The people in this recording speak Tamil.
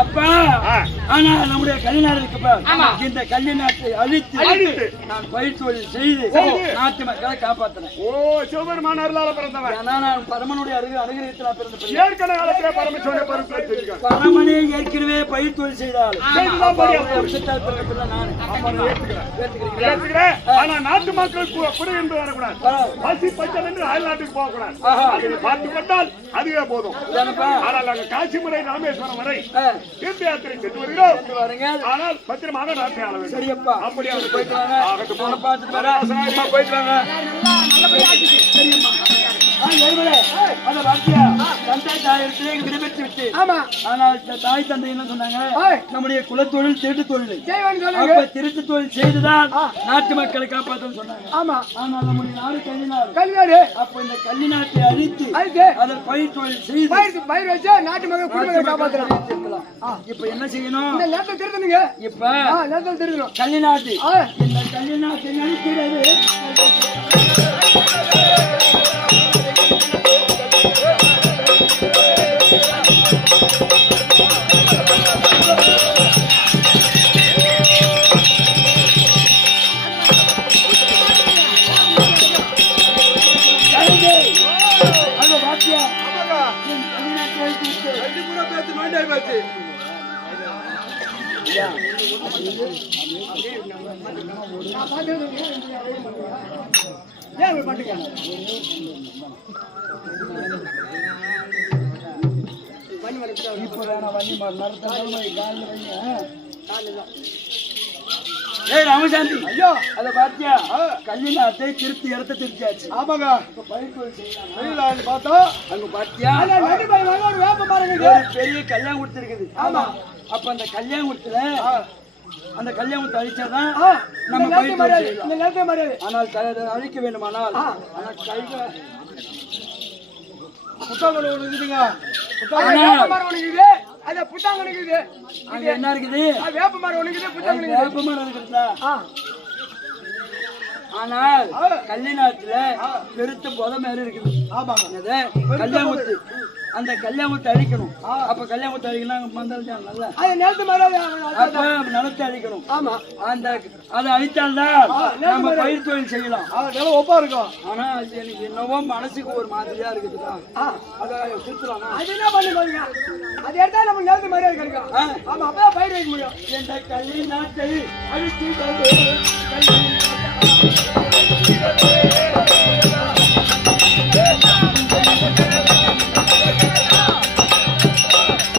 அப்ப ஆனா நம்முடைய கல்யாணம் இருக்கப்ப இந்த கல்யாணத்தை அழித்து நான் பயிர் தொழில் செய்து நாட்டு மக்களை காப்பாற்றினேன். ஓ சிவபெருமான அருளால பிறந்தவன். ஏன்னா நான் பரமனுடைய அனுகிரகத்தில் பிறந்த ஏற்கனவே காலத்துல பரமேஸ்வரனை பரிசுத்தம் பரமனே ஏற்கனவே பயிர் தொழில் செய்தால் ஆனா நாட்டு மக்களுக்கு குறை என்று வரக்கூடாது. பசி பச்சை என்று அயல் நாட்டுக்கு போகக்கூடாது. பார்த்து கொண்டால் அதுவே போதும். ஆனால் நாங்கள் காசி முறை ராமேஸ்வரம் வரை தீர்த்த யாத்திரை சென்று வருகிறோம். ஆனால் பத்திரமாக நாட்டை ஆள வேண்டும். சரியப்பா, அப்படி அவங்க போயிட்டு வாங்க. தாய் தந்தை என்ன சொன்னாங்க? நம்முடைய குலத்தொழில் திருட்டு தொழில், திருட்டு தொழில் செய்துதான் நாட்டு மக்களை காப்பாற்ற சொன்னாங்க. ஆனால் நம்முடைய நாடு கல்விநாடு. அப்ப இந்த கல்வி நாட்டை அழித்து அதை பயிர் தொழில் செய்து பயிர் வச்சு நாட்டு மக்களை காப்பாற்றலாம். இப்ப என்ன செய்யணும்? இப்ப கல்வி நாட்டு இந்த கல்வி நாட்டை அழிக்கிறது. ராமசாமி, ஐயோ அத பாத்தியா? கல்யாணத்தை திருத்தி இடத்த திருத்தியாச்சு. ஆமாங்க, பார்த்தா அங்க பாத்தியா பெரிய கல்யாணம் கொடுத்துருக்குது. ஆமா, அப்ப அந்த கல்யாணத்துல அந்த கல்யாணத்தை அழிச்சாதான் நம்ம ஆனால் அழிக்க வேண்டுமானால் புத்தகம் ஒண்ணு இருக்குதுங்க. என்ன இருக்குது? வேப்ப மரம் இருக்குதா? ஆனால் கல்யாணத்துல பெருத்த புத மேல இருக்குது. கல்யாணத்து அந்த கல்யாணத்தை அழிக்கணும். அப்ப கல்யாணத்தை அழிக்கணும் நிலத்தை அழிக்கணும். அந்த அதை அழித்தால்தான் நம்ம பயிர் தொழில் செய்யலாம். ஒப்பா இருக்கும். ஆனா எனக்கு என்னவோ மனசுக்கு ஒரு மாதிரியா இருக்குதுடா. அதை சுத்தலாம். அது என்ன பண்ணுங்க? அது எடுத்தா நம்ம நிலத்து மாதிரியா கிடைக்கும். ஆமா, அப்பதான் பயிர் வைக்க முடியும். என்ற கல்யாணத்தை அழித்து